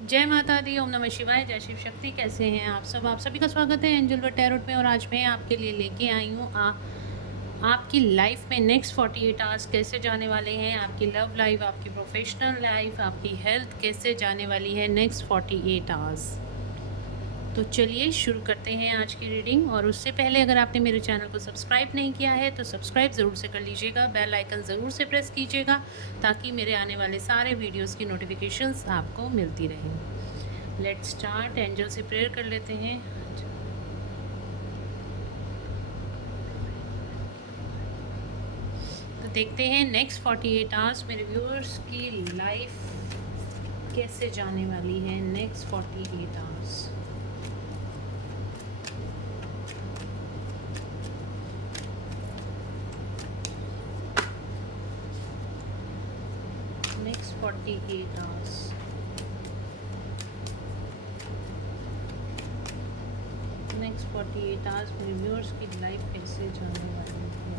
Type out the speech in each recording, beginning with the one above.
जय माता दी, ओम नमः शिवाय, जय शिव शक्ति। कैसे हैं आप सब? आप सभी का स्वागत है एंजल वर्ल्ड टैरोट में। और आज मैं आपके लिए लेके आई हूँ आपकी लाइफ में नेक्स्ट 48 आवर्स कैसे जाने वाले हैं। आपकी लव लाइफ, आपकी प्रोफेशनल लाइफ, आपकी हेल्थ कैसे जाने वाली है नेक्स्ट 48 आवर्स। तो चलिए शुरू करते हैं आज की रीडिंग। और उससे पहले अगर आपने मेरे चैनल को सब्सक्राइब नहीं किया है तो सब्सक्राइब ज़रूर से कर लीजिएगा, बेल आइकन ज़रूर से प्रेस कीजिएगा ताकि मेरे आने वाले सारे वीडियोस की नोटिफिकेशंस आपको मिलती रहें। Let's start. एंजल से प्रेयर कर लेते हैं। तो देखते हैं नेक्स्ट 48 आवर्स मेरे व्यूअर्स की लाइफ कैसे जाने वाली है। Next 48 hours next 48 hours next 48 hours मेरे व्यूअर्स की लाइफ कैसे जाने वाली है।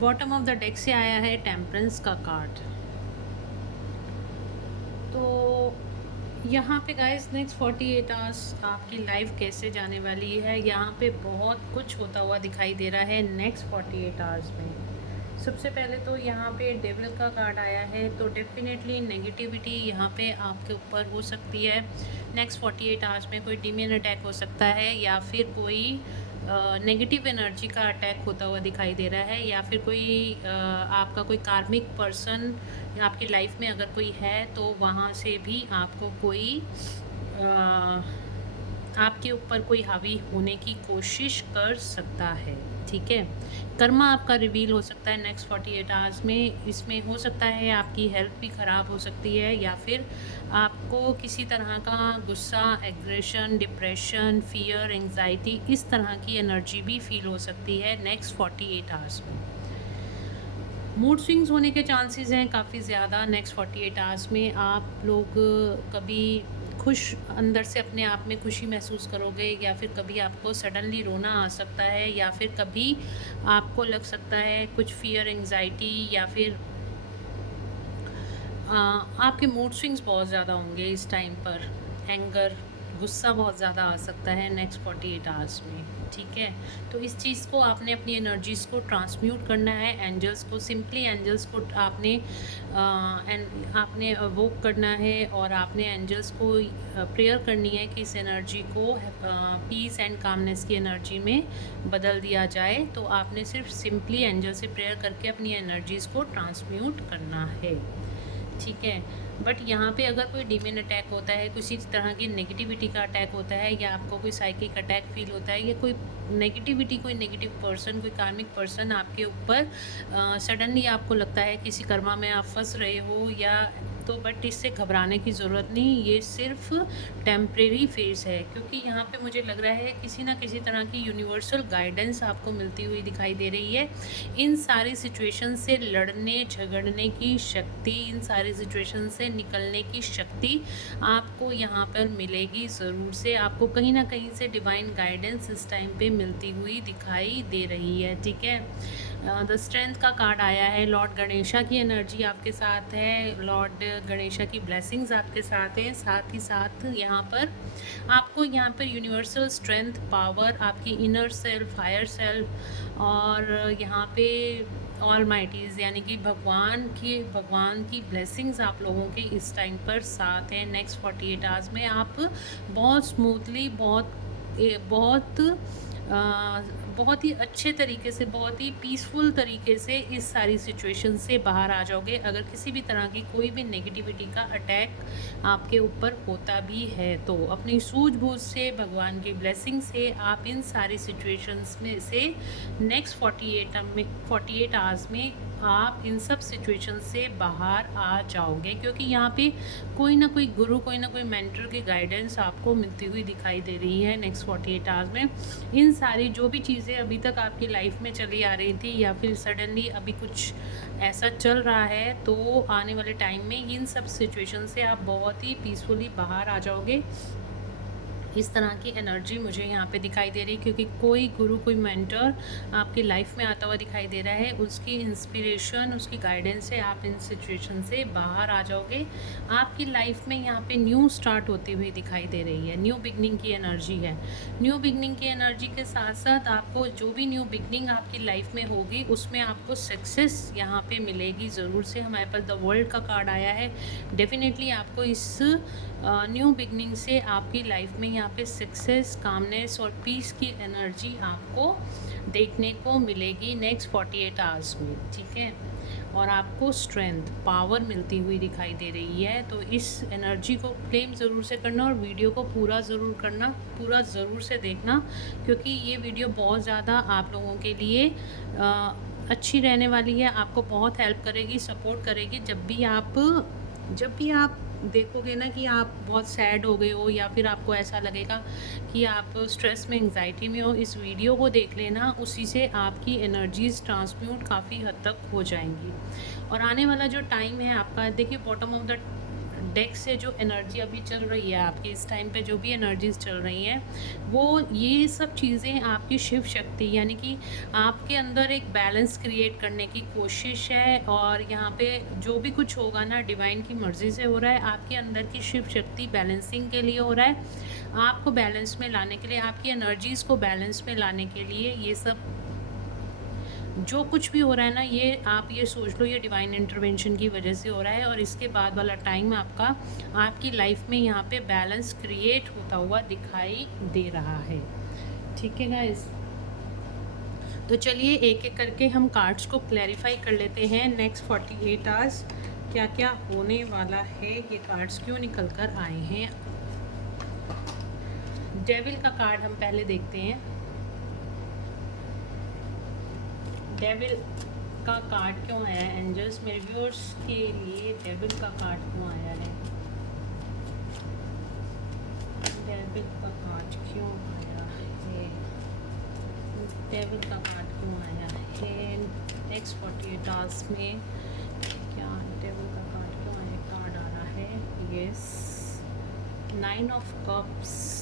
बॉटम ऑफ द डेक से आया है टेम्परेंस का कार्ड। तो यहाँ पे गाइस नेक्स्ट 48 आवर्स आपकी लाइफ कैसे जाने वाली है। यहाँ पे बहुत कुछ होता हुआ दिखाई दे रहा है नेक्स्ट 48 आवर्स में। सबसे पहले तो यहाँ पे डेविल का कार्ड आया है, तो डेफिनेटली नेगेटिविटी यहाँ पे आपके ऊपर हो सकती है। नेक्स्ट 48 आवर्स में कोई डीमन अटैक हो सकता है, या फिर कोई नेगेटिव एनर्जी का अटैक होता हुआ दिखाई दे रहा है, या फिर कोई आपका कोई कार्मिक पर्सन आपकी लाइफ में अगर कोई है तो वहाँ से भी आपको कोई आपके ऊपर कोई हावी होने की कोशिश कर सकता है। ठीक है, कर्मा आपका रिवील हो सकता है नेक्स्ट 48 आवर्स में। इसमें हो सकता है आपकी हेल्थ भी ख़राब हो सकती है, या फिर आपको किसी तरह का गुस्सा, एग्रेशन, डिप्रेशन, फियर, एंग्जाइटी, इस तरह की एनर्जी भी फील हो सकती है नेक्स्ट 48 आवर्स में। मूड स्विंग्स होने के चांसेस हैं काफ़ी ज़्यादा नेक्स्ट 48 आवर्स में। आप लोग कभी खुश, अंदर से अपने आप में खुशी महसूस करोगे, या फिर कभी आपको सडनली रोना आ सकता है, या फिर कभी आपको लग सकता है कुछ फियर, एंग्जाइटी, या फिर आपके मूड स्विंग्स बहुत ज़्यादा होंगे इस टाइम पर। एंगर, गुस्सा बहुत ज़्यादा आ सकता है नेक्स्ट 48 आवर्स में। ठीक है, तो इस चीज़ को आपने अपनी एनर्जीज़ को ट्रांसम्यूट करना है। एंजल्स को, सिंपली एंजल्स को आपने वोक करना है, और आपने एंजल्स को प्रेयर करनी है कि इस एनर्जी को पीस एंड कामनेस की एनर्जी में बदल दिया जाए। तो आपने सिर्फ सिंपली एंजल से प्रेयर करके अपनी एनर्जीज़ को ट्रांसम्यूट करना है। ठीक है, बट यहाँ पे अगर कोई डीमन अटैक होता है, किसी तरह की नेगेटिविटी का अटैक होता है, या आपको कोई साइकिक अटैक फील होता है, या कोई नेगेटिविटी, कोई नेगेटिव पर्सन, कोई कार्मिक पर्सन आपके ऊपर सडनली आपको लगता है किसी कर्मा में आप फंस रहे हो, या तो बट इससे घबराने की ज़रूरत नहीं, ये सिर्फ टेम्परेरी फेज़ है। क्योंकि यहाँ पे मुझे लग रहा है किसी ना किसी तरह की यूनिवर्सल गाइडेंस आपको मिलती हुई दिखाई दे रही है। इन सारी सिचुएशन से लड़ने झगड़ने की शक्ति, इन सारी सिचुएशन से निकलने की शक्ति आपको यहाँ पर मिलेगी ज़रूर से। आपको कहीं ना कहीं से डिवाइन गाइडेंस इस टाइम पे मिलती हुई दिखाई दे रही है। ठीक है, द स्ट्रेंथ का कार्ड आया है। लॉर्ड गणेशा की एनर्जी आपके साथ है, लॉर्ड गणेशा की ब्लेसिंग्स आपके साथ हैं। साथ ही साथ यहाँ पर आपको यहाँ पर यूनिवर्सल स्ट्रेंथ, पावर, आपकी इनर सेल्फ, हायर सेल्फ, और यहाँ पे ऑल माइटीज़ यानी कि भगवान की ब्लेसिंग्स आप लोगों के इस टाइम पर साथ हैं। नेक्स्ट 48 आवर्स में आप बहुत स्मूथली, बहुत बहुत ही अच्छे तरीके से, बहुत ही पीसफुल तरीके से इस सारी सिचुएशन से बाहर आ जाओगे। अगर किसी भी तरह की कोई भी नेगेटिविटी का अटैक आपके ऊपर होता भी है तो अपनी सूझबूझ से, भगवान की ब्लेसिंग से आप इन सारी सिचुएशंस में से नेक्स्ट 48 आवर्स में आप इन सब सिचुएशन से बाहर आ जाओगे, क्योंकि यहाँ पे कोई ना कोई गुरु, कोई ना कोई मेंटर की गाइडेंस आपको मिलती हुई दिखाई दे रही है नेक्स्ट 48 आवर्स में। इन सारी जो भी चीज़ें अभी तक आपकी लाइफ में चली आ रही थी या फिर सडनली अभी कुछ ऐसा चल रहा है, तो आने वाले टाइम में इन सब सिचुएशन से आप बहुत ही पीसफुली बाहर आ जाओगे। इस तरह की एनर्जी मुझे यहाँ पे दिखाई दे रही है, क्योंकि कोई गुरु, कोई मेंटर आपकी लाइफ में आता हुआ दिखाई दे रहा है। उसकी इंस्पिरेशन, उसकी गाइडेंस से आप इन सिचुएशन से बाहर आ जाओगे। आपकी लाइफ में यहाँ पे न्यू स्टार्ट होती हुई दिखाई दे रही है। न्यू बिगनिंग की एनर्जी है। न्यू बिगनिंग की एनर्जी के साथ साथ आपको जो भी न्यू बिगनिंग आपकी लाइफ में होगी उसमें आपको सक्सेस यहाँ पे मिलेगी ज़रूर से। हमारे पास द वर्ल्ड का कार्ड आया है। डेफिनेटली आपको इस न्यू बिगनिंग से आपकी लाइफ में यहाँ पे सक्सेस, कामनेस और पीस की एनर्जी आपको देखने को मिलेगी नेक्स्ट 48 आवर्स में, ठीक है। और आपको स्ट्रेंथ, पावर मिलती हुई दिखाई दे रही है। तो इस एनर्जी को क्लेम ज़रूर से करना और वीडियो को पूरा ज़रूर करना, पूरा ज़रूर से देखना, क्योंकि ये वीडियो बहुत ज़्यादा आप लोगों के लिए अच्छी रहने वाली है। आपको बहुत हेल्प करेगी, सपोर्ट करेगी। जब भी आप देखोगे ना कि आप बहुत सैड हो गए हो या फिर आपको ऐसा लगेगा कि आप स्ट्रेस में, एंग्जाइटी में हो, इस वीडियो को देख लेना। उसी से आपकी एनर्जीज ट्रांसम्यूट काफ़ी हद तक हो जाएंगी। और आने वाला जो टाइम है आपका, देखिए बॉटम ऑफ द डेक से जो एनर्जी अभी चल रही है आपकी इस टाइम पे, जो भी एनर्जीज चल रही हैं, वो ये सब चीज़ें आपकी शिव शक्ति यानी कि आपके अंदर एक बैलेंस क्रिएट करने की कोशिश है। और यहाँ पे जो भी कुछ होगा ना, डिवाइन की मर्ज़ी से हो रहा है। आपके अंदर की शिव शक्ति बैलेंसिंग के लिए हो रहा है, आपको बैलेंस में लाने के लिए, आपकी एनर्जीज़ को बैलेंस में लाने के लिए। ये सब जो कुछ भी हो रहा है ना, ये आप ये सोच लो ये डिवाइन इंटरवेंशन की वजह से हो रहा है। और इसके बाद वाला टाइम आपका, आपकी लाइफ में यहाँ पे बैलेंस क्रिएट होता हुआ दिखाई दे रहा है, ठीक है गाइस। तो चलिए एक एक करके हम कार्ड्स को क्लैरिफाई कर लेते हैं। नेक्स्ट 48 आवर्स क्या क्या होने वाला है, ये कार्ड्स क्यों निकल कर आए हैं। डेविल का कार्ड हम पहले देखते हैं। डेविल का कार्ड क्यों आया है एंजल्स, मेरे व्यूअर्स के लिए डेविल का कार्ड क्यों आया है। डेविल का कार्ड क्यों आया है, डेविल का कार्ड क्यों आया है नेक्स्ट 48 आवर्स में। क्या डेविल का कार्ड क्यों आया, कार्ड आ रहा है, यस 9 ऑफ कप्स।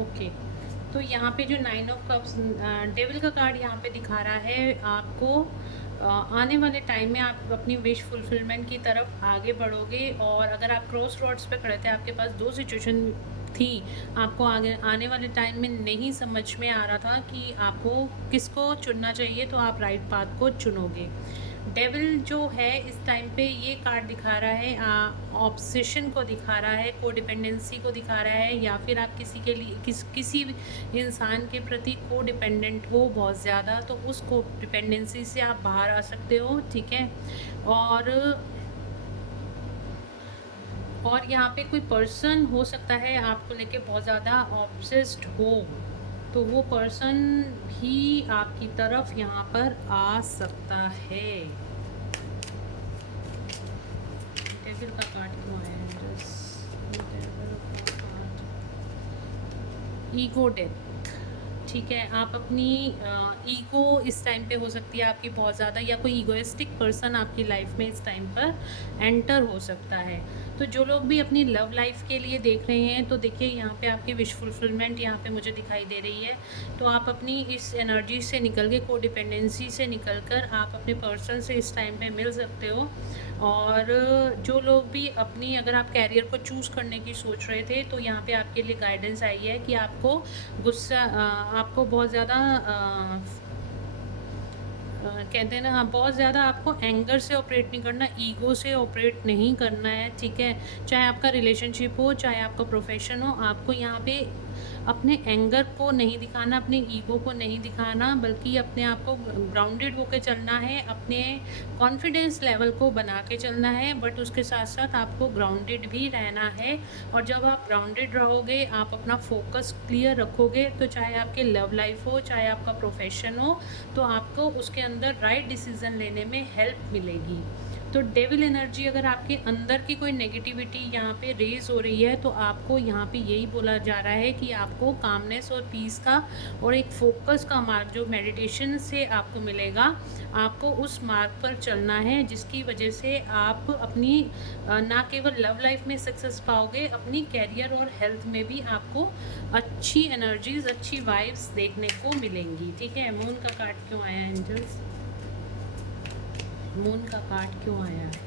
ओके, तो यहाँ पे जो 9 ऑफ कप्स डेविल का कार्ड यहाँ पे दिखा रहा है आपको आने वाले टाइम में आप अपनी विश फुलफिलमेंट की तरफ आगे बढ़ोगे। और अगर आप क्रॉस रोड्स पे खड़े थे, आपके पास दो सिचुएशन थी, आपको आगे आने वाले टाइम में नहीं समझ में आ रहा था कि आपको किसको चुनना चाहिए, तो आप राइट पाथ को चुनोगे। डेविल जो है इस टाइम पे ये कार्ड दिखा रहा है ऑब्सेशन को दिखा रहा है, कोडिपेंडेंसी को दिखा रहा है, या फिर आप किसी के लिए किसी इंसान के प्रति कोडिपेंडेंट हो बहुत ज़्यादा, तो उस कोडिपेंडेंसी से आप बाहर आ सकते हो, ठीक है। और यहाँ पे कोई पर्सन हो सकता है आपको लेके बहुत ज़्यादा ऑब्सेस्ड हो, तो वो पर्सन भी आपकी तरफ यहाँ पर आ सकता है। डेविल का कार्ड क्यों आया है, डेविल का कार्ड ईगो डेथ। ठीक है, आप अपनी ईगो इस टाइम पे हो सकती है आपकी बहुत ज़्यादा, या कोई ईगोइस्टिक पर्सन आपकी लाइफ में इस टाइम पर एंटर हो सकता है। तो जो लोग भी अपनी लव लाइफ के लिए देख रहे हैं, तो देखिए यहाँ पे आपकी विश फुलफिलमेंट यहाँ पे मुझे दिखाई दे रही है। तो आप अपनी इस एनर्जी से निकल के, कोडिपेंडेंसी से निकल कर आप अपने पर्सन से इस टाइम पे मिल सकते हो। और जो लोग भी अपनी, अगर आप कैरियर को चूज़ करने की सोच रहे थे, तो यहाँ पे आपके लिए गाइडेंस आई है कि आपको गुस्सा, आपको बहुत ज़्यादा कहते हैं ना, हाँ, बहुत ज़्यादा आपको एंगर से ऑपरेट नहीं करना, ईगो से ऑपरेट नहीं करना है। ठीक है, चाहे आपका रिलेशनशिप हो, चाहे आपका प्रोफेशन हो, आपको यहाँ पे अपने एंगर को नहीं दिखाना, अपने ईगो को नहीं दिखाना, बल्कि अपने आप को ग्राउंडेड होकर चलना है, अपने कॉन्फिडेंस लेवल को बना के चलना है, बट उसके साथ साथ आपको ग्राउंडेड भी रहना है। और जब आप ग्राउंडेड रहोगे, आप अपना फोकस क्लियर रखोगे, तो चाहे आपके लव लाइफ हो, चाहे आपका प्रोफेशन हो, तो आपको उसके अंदर राइट डिसीज़न लेने में हेल्प मिलेगी। तो डेविल एनर्जी, अगर आपके अंदर की कोई नेगेटिविटी यहाँ पे रेज हो रही है, तो आपको यहाँ पे यही बोला जा रहा है कि आपको कामनेस और पीस का और एक फोकस का मार्ग जो मेडिटेशन से आपको मिलेगा, आपको उस मार्ग पर चलना है, जिसकी वजह से आप अपनी ना केवल लव लाइफ में सक्सेस पाओगे, अपनी कैरियर और हेल्थ में भी आपको अच्छी एनर्जीज, अच्छी वाइब्स देखने को मिलेंगी। ठीक है, मून का कार्ड क्यों आया एंजल्स? मून का कार्ड क्यों आया है?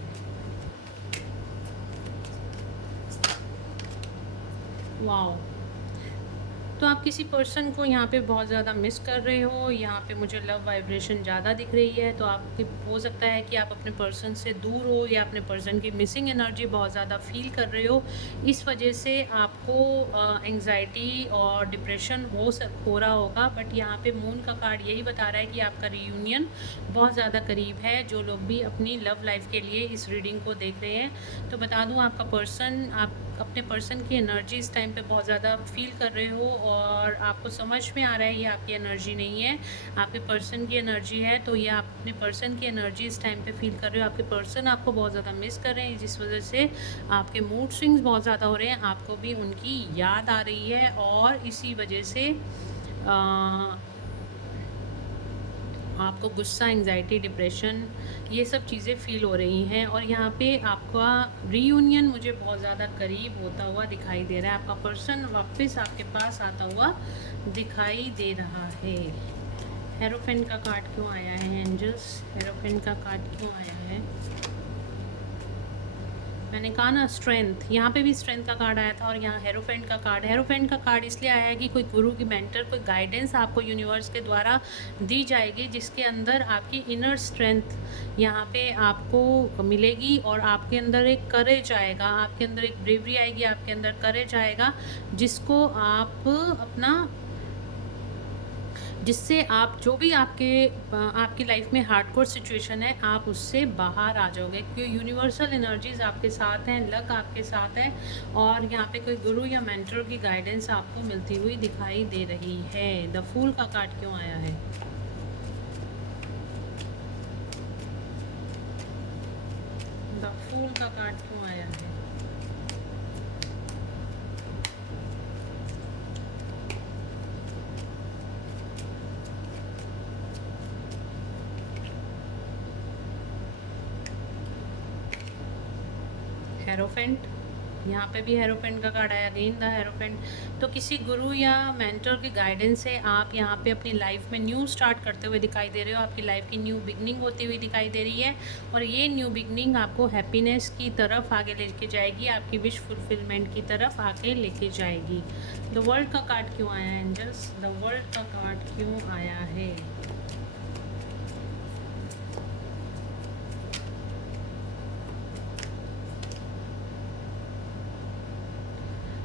वाओ। तो आप किसी पर्सन को यहाँ पे बहुत ज़्यादा मिस कर रहे हो, यहाँ पे मुझे लव वाइब्रेशन ज़्यादा दिख रही है। तो आपकी हो सकता है कि आप अपने पर्सन से दूर हो, या अपने पर्सन की मिसिंग एनर्जी बहुत ज़्यादा फील कर रहे हो। इस वजह से आपको एंग्जाइटी और डिप्रेशन हो रहा होगा। बट यहाँ पे मून का कार्ड यही बता रहा है कि आपका रियूनियन बहुत ज़्यादा करीब है। जो लोग भी अपनी लव लाइफ के लिए इस रीडिंग को देख रहे हैं, तो बता दूँ, आपका पर्सन, आप अपने पर्सन की एनर्जी इस टाइम पे बहुत ज़्यादा फील कर रहे हो, और आपको समझ में आ रहा है ये आपकी एनर्जी नहीं है, आपके पर्सन की एनर्जी है। तो ये आप अपने पर्सन की एनर्जी इस टाइम पे फील कर रहे हो। आपके पर्सन आपको बहुत ज़्यादा मिस कर रहे हैं, जिस वजह से आपके मूड स्विंग्स बहुत ज़्यादा हो रहे हैं, आपको भी उनकी याद आ रही है, और इसी वजह से आपको गुस्सा, एंग्जाइटी, डिप्रेशन, ये सब चीज़ें फ़ील हो रही हैं। और यहाँ पे आपका रीयूनियन मुझे बहुत ज़्यादा करीब होता हुआ दिखाई दे रहा है। आपका पर्सन वापस आपके पास आता हुआ दिखाई दे रहा है। हेरोफेंट का कार्ड क्यों आया है एंजल्स? हेरोफेंट का कार्ड क्यों आया है? मैंने कहा ना, स्ट्रेंथ, यहाँ पे भी स्ट्रेंथ का कार्ड आया था, और यहाँ हेरोफेंट का कार्ड। हेरोफेंट का कार्ड इसलिए आया है कि कोई गुरु की मेंटर, कोई गाइडेंस आपको यूनिवर्स के द्वारा दी जाएगी, जिसके अंदर आपकी इनर स्ट्रेंथ यहाँ पे आपको मिलेगी, और आपके अंदर एक करेज आएगा, आपके अंदर एक ब्रेवरी आएगी, आपके अंदर करेज आएगा, जिसको आप अपना, जिससे आप जो भी आपकी लाइफ में हार्डकोर सिचुएशन है, आप उससे बाहर आ जाओगे, क्योंकि यूनिवर्सल एनर्जीज आपके साथ हैं, लक आपके साथ है, और यहाँ पे कोई गुरु या मेंटर की गाइडेंस आपको मिलती हुई दिखाई दे रही है। द फूल का कार्ड क्यों आया है? द फूल का कार्ड क्यों आया है? हेरोफेंट, यहाँ पे भी हेरोफेंट का कार्ड आया, अगेन द हेरोफेंट। तो किसी गुरु या मेंटर की गाइडेंस से आप यहाँ पे अपनी लाइफ में न्यू स्टार्ट करते हुए दिखाई दे रहे हो, आपकी लाइफ की न्यू बिगनिंग होती हुई दिखाई दे रही है, और ये न्यू बिगनिंग आपको हैप्पीनेस की तरफ आगे लेके जाएगी, आपकी विश फुलफिलमेंट की तरफ आगे लेके जाएगी। द वर्ल्ड का कार्ड क्यों आया है एंजल्स? द वर्ल्ड का कार्ड क्यों आया है?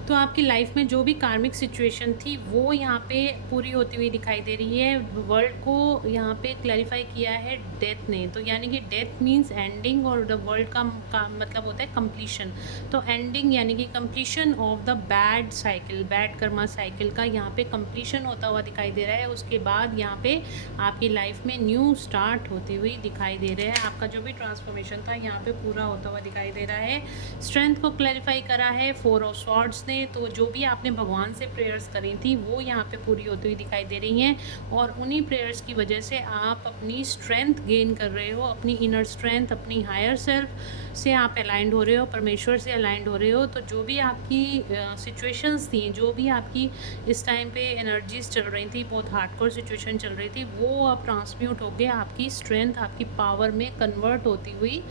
तो आपकी लाइफ में जो भी कार्मिक सिचुएशन थी, वो यहाँ पे पूरी होती हुई दिखाई दे रही है। वर्ल्ड को यहाँ पे क्लैरिफाई किया है डेथ ने, तो यानी कि डेथ मीन्स एंडिंग, और द वर्ल्ड का मतलब होता है कंप्लीशन। तो एंडिंग यानी कि completion of the bad cycle, bad Karma cycle का यहाँ पे कंप्लीशन होता हुआ दिखाई दे रहा है। उसके बाद यहाँ पे आपकी लाइफ में न्यू स्टार्ट होती हुई दिखाई दे रहा है। आपका जो भी ट्रांसफॉर्मेशन था यहाँ पे पूरा होता हुआ दिखाई दे रहा है। स्ट्रेंथ को क्लैरिफाई करा है 4 ऑफ स्वॉर्ड्स ने, करें तो जो भी आपने भगवान से प्रेयर्स करी थी वो यहाँ पे पूरी होती हुई दिखाई दे रही हैं, और उन्हीं प्रेयर्स की वजह से आप अपनी स्ट्रेंथ गेन कर रहे हो, अपनी इनर स्ट्रेंथ, अपनी हायर सेल्फ से आप अलाइंड हो रहे हो, परमेश्वर से अलाइंड हो रहे हो। तो जो भी आपकी सिचुएशंस थी, जो भी आपकी इस टाइम पे एनर्जीज चल रही थी, बहुत हार्डकोर सिचुएशन चल रही थी, वो अब ट्रांसम्यूट होकर आपकी स्ट्रेंथ, आपकी पावर में कन्वर्ट होती हुई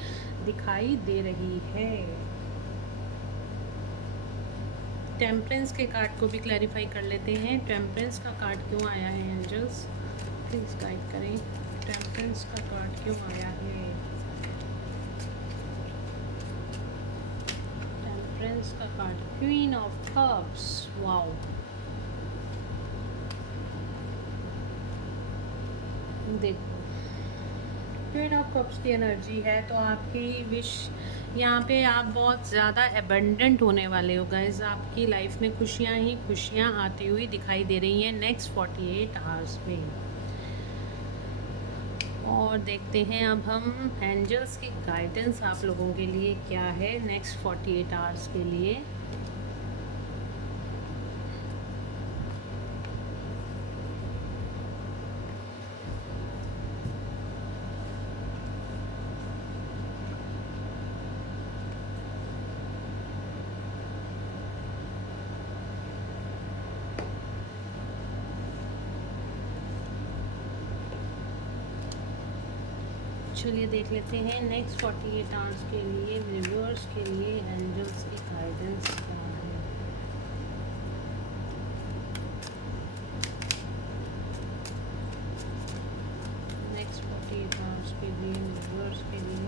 दिखाई दे रही है। टेम्परेंस के कार्ड को भी क्लैरिफाई कर लेते हैं। टेम्परेंस का कार्ड क्यों आया है एंजल्स, प्लीज़ गाइड करें। टेम्परेंस का कार्ड क्यों आया है? टेम्परेंस का card, queen of cups. Wow, देखो क्वीन ऑफ कप्स की एनर्जी है, तो आपकी विश यहाँ पे आप बहुत ज़्यादा एबंडेंट होने वाले हो गाइस। आपकी लाइफ में खुशियाँ ही खुशियाँ आती हुई दिखाई दे रही हैं नेक्स्ट 48 आवर्स में। और देखते हैं अब हम एंजल्स की गाइडेंस आप लोगों के लिए क्या है नेक्स्ट 48 आवर्स के लिए। चलिए देख लेते हैं नेक्स्ट 48 आवर्स के लिए व्यूअर्स के लिए एंजल्स की गाइडेंस क्या है। नेक्स्ट 48 आवर्स के लिए व्यूअर्स के लिए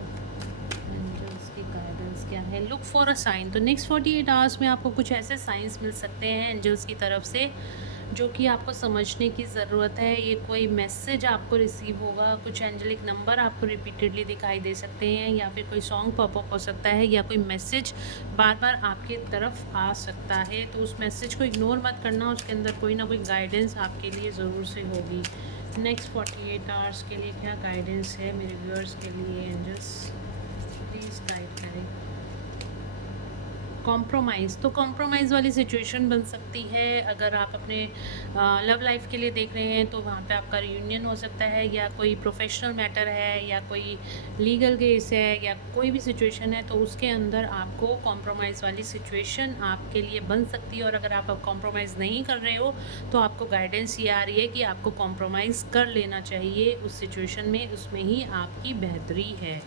एंजल्स की गाइडेंस क्या है। Look for a sign. तो नेक्स्ट 48 आवर्स में आपको कुछ ऐसे साइंस मिल सकते हैं एंजल्स की तरफ से जो कि आपको समझने की ज़रूरत है। ये कोई मैसेज आपको रिसीव होगा, कुछ एंजेलिक नंबर आपको रिपीटेडली दिखाई दे सकते हैं, या फिर कोई सॉन्ग पॉपअप हो सकता है, या कोई मैसेज बार बार आपके तरफ आ सकता है। तो उस मैसेज को इग्नोर मत करना, उसके अंदर कोई ना कोई गाइडेंस आपके लिए ज़रूर से होगी। नेक्स्ट 48 आवर्स के लिए क्या गाइडेंस है मेरे व्यूअर्स के लिए एंजल्स, प्लीज़ गाइड करें। कॉम्प्रोमाइज़, तो कॉम्प्रोमाइज़ वाली सिचुएशन बन सकती है। अगर आप अपने लव लाइफ के लिए देख रहे हैं तो वहाँ पे आपका रियूनियन हो सकता है, या कोई प्रोफेशनल मैटर है, या कोई लीगल केस है, या कोई भी सिचुएशन है, तो उसके अंदर आपको कॉम्प्रोमाइज़ वाली सिचुएशन आपके लिए बन सकती है। और अगर आप अब कॉम्प्रोमाइज़ नहीं कर रहे हो तो आपको गाइडेंस ये आ रही है कि आपको कॉम्प्रोमाइज़ कर लेना चाहिए उस सिचुएशन में, उसमें ही आपकी बेहतरी है।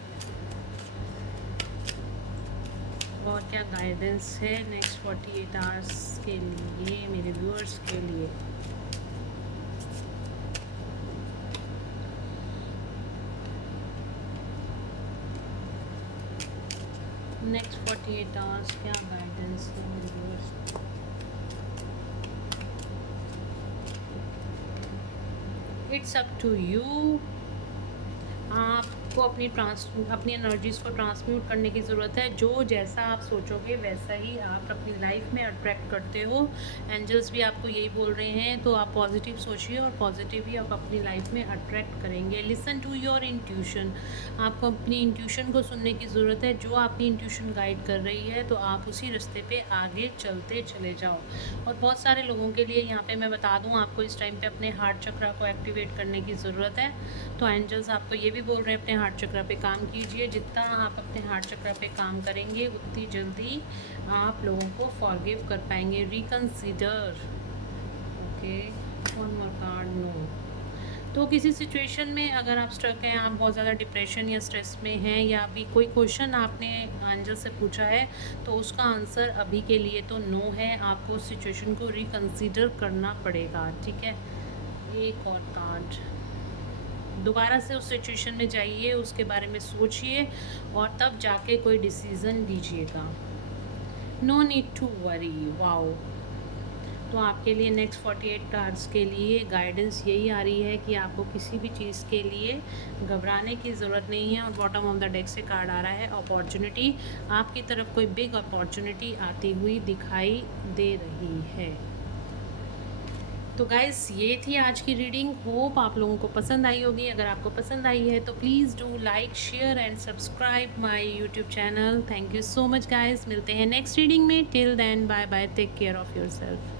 और क्या गाइडेंस है नेक्स्ट 48 आवर्स के लिए मेरे व्यूअर्स के लिए। नेक्स्ट 48 आवर्स क्या गाइडेंस है मेरे viewers. It's up to you. आपको अपनी एनर्जीज़ को ट्रांसम्यूट करने की ज़रूरत है। जो जैसा आप सोचोगे वैसा ही आप अपनी लाइफ में अट्रैक्ट करते हो। एंजल्स भी आपको यही बोल रहे हैं, तो आप पॉजिटिव सोचिए और पॉजिटिव ही आप अपनी लाइफ में अट्रैक्ट करेंगे। Listen to your intuition. आपको अपनी इंट्यूशन को सुनने की ज़रूरत है। जो आपकी इंट्यूशन गाइड कर रही है तो आप उसी रास्ते पे आगे चलते चले जाओ। और बहुत सारे लोगों के लिए यहाँ पे मैं बता दूँ, आपको इस टाइम पे अपने हार्ट चक्रा को एक्टिवेट करने की ज़रूरत है। तो एंजल्स आपको ये भी बोल रहे हैं अपने हार्ट चक्रा पे काम कीजिए। जितना आप अपने हार्ट चक्रा पे काम करेंगे उतनी जल्दी आप लोगों को फॉरगिव कर पाएंगे। Reconsider. Okay, one more card, no. तो किसी सिचुएशन में अगर आप स्ट्रक हैं, आप बहुत ज़्यादा डिप्रेशन या स्ट्रेस में हैं, या अभी कोई क्वेश्चन आपने एंजल से पूछा है, तो उसका आंसर अभी के लिए तो नो है। आपको उस सिचुएशन को रिकंसीडर करना पड़ेगा, ठीक है। एक और कार्ड, दोबारा से उस सिचुएशन में जाइए, उसके बारे में सोचिए और तब जाके कोई डिसीज़न लीजिएगा। No need to worry. Wow. तो आपके लिए नेक्स्ट 48 आवर्स के लिए गाइडेंस यही आ रही है कि आपको किसी भी चीज़ के लिए घबराने की ज़रूरत नहीं है। और बॉटम ऑफ द डेक से कार्ड आ रहा है अपॉर्चुनिटी। आपकी तरफ कोई बिग अपॉर्चुनिटी आती हुई दिखाई दे रही है। तो गाइस ये थी आज की रीडिंग। होप आप लोगों को पसंद आई होगी। अगर आपको पसंद आई है तो please do like, share and subscribe my YouTube channel. Thank you so much guys. मिलते हैं नेक्स्ट रीडिंग में। Till then bye bye, take care of yourself.